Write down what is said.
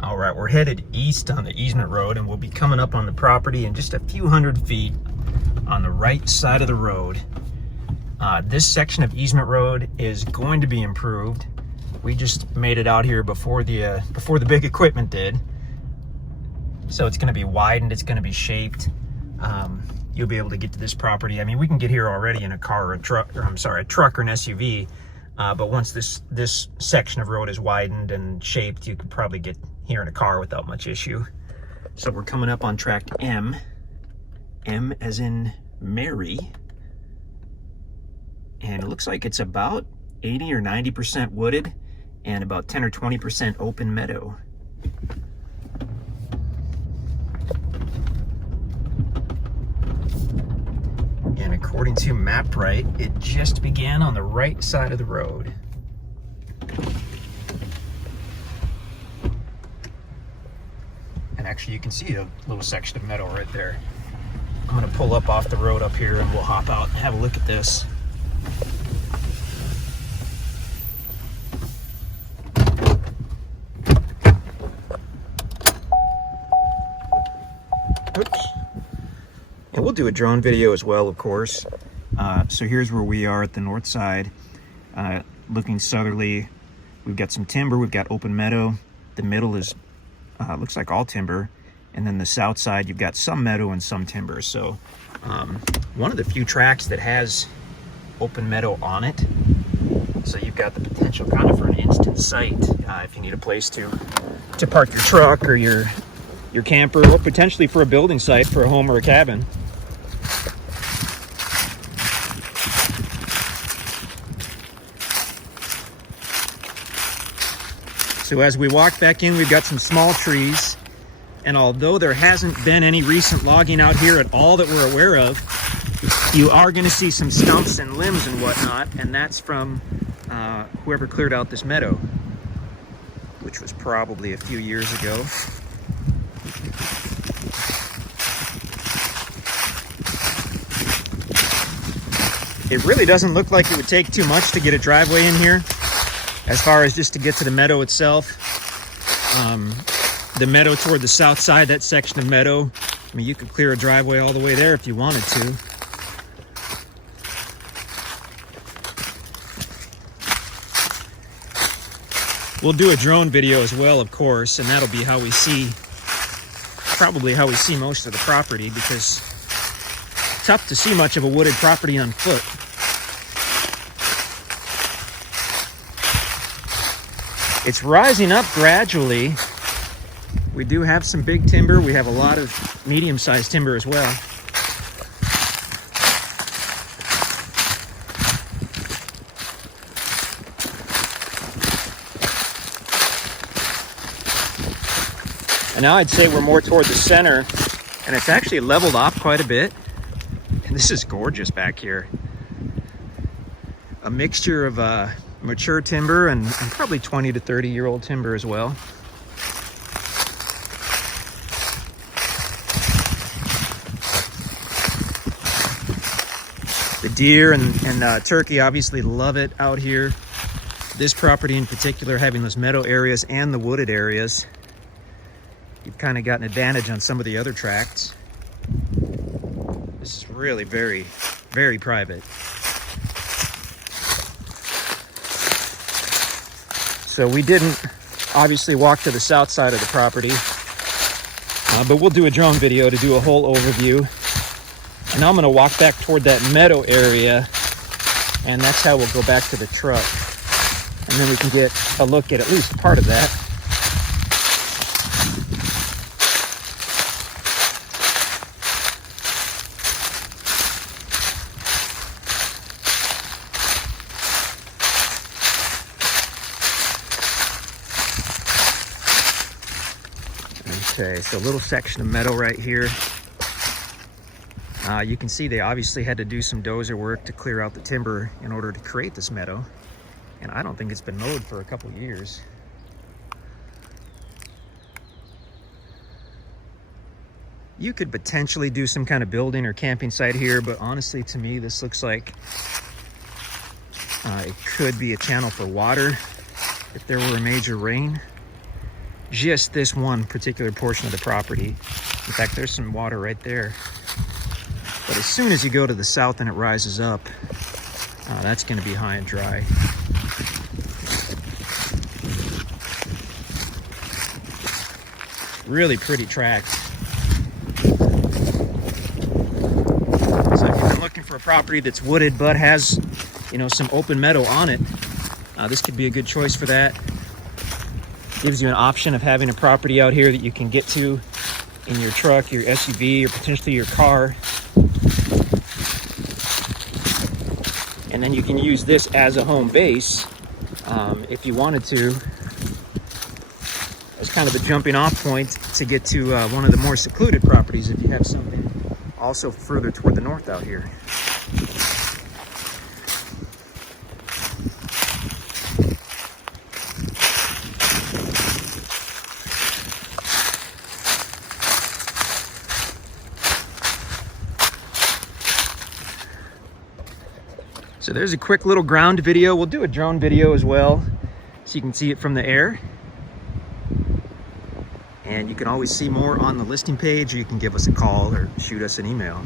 All right, we're headed east on the easement road, and we'll be coming up on the property in just a few hundred feet on the right side of the road. This section of easement road is going to be improved. We just made it out here before the big equipment did. So it's going to be widened, it's going to be shaped. You'll be able to get to this property. I mean, we can get here already in a car or a truck, or I'm sorry, a truck or an SUV. But once this section of road is widened and shaped, you could probably get here in a car without much issue. So we're coming up on tract M. M as in Mary. And it looks like it's about 80 or 90% wooded and about 10 or 20% open meadow. And according to MapRight, it just began on the right side of the road. And actually you can see a little section of meadow right there. I'm gonna pull up off the road up here and we'll hop out and have a look at this. Oops. And we'll do a drone video as well, of course. So here's where we are at the north side, looking southerly. We've got some timber, we've got open meadow. The middle is, looks like all timber. And then the south side, you've got some meadow and some timber. So one of the few tracks that has open meadow on it. So you've got the potential kind of for an instant site if you need a place to park your truck or your camper, or potentially for a building site for a home or a cabin. So as we walk back in, we've got some small trees. And although there hasn't been any recent logging out here at all that we're aware of, you are going to see some stumps and limbs and whatnot, and that's from whoever cleared out this meadow, which was probably a few years ago. It really doesn't look like it would take too much to get a driveway in here, as far as just to get to the meadow itself. The meadow toward the south side, that section of meadow, I mean, you could clear a driveway all the way there if you wanted to. We'll do a drone video as well, of course, and that'll be how we see, probably how we see most of the property, because it's tough to see much of a wooded property on foot. It's rising up gradually. We do have some big timber. We have a lot of medium-sized timber as well. And now I'd say we're more toward the center, and it's actually leveled off quite a bit. And this is gorgeous back here. A mixture of mature timber and probably 20 to 30-year-old timber as well. The deer and turkey obviously love it out here. This property in particular, having those meadow areas and the wooded areas, you've kind of got an advantage on some of the other tracts. This is really very, very private. So we didn't obviously walk to the south side of the property, but we'll do a drone video to do a whole overview. And now I'm going to walk back toward that meadow area, and that's how we'll go back to the truck. And then we can get a look at least part of that. Okay, so a little section of meadow right here. You can see they obviously had to do some dozer work to clear out the timber in order to create this meadow. And I don't think it's been mowed for a couple years. You could potentially do some kind of building or camping site here, but honestly, to me, this looks like it could be a channel for water if there were a major rain. just this one particular portion of the property. In fact, there's some water right there. But as soon as you go to the south and it rises up, that's going to be high and dry. Really pretty tract. So if you've been looking for a property that's wooded but has, some open meadow on it, this could be a good choice for that. Gives you an option of having a property out here that you can get to in your truck, your SUV, or potentially your car. And then you can use this as a home base if you wanted to, as kind of a jumping off point to get to one of the more secluded properties if you have something also further toward the north out here. So there's a quick little ground video. We'll do a drone video as well, so you can see it from the air. And you can always see more on the listing page, or you can give us a call or shoot us an email.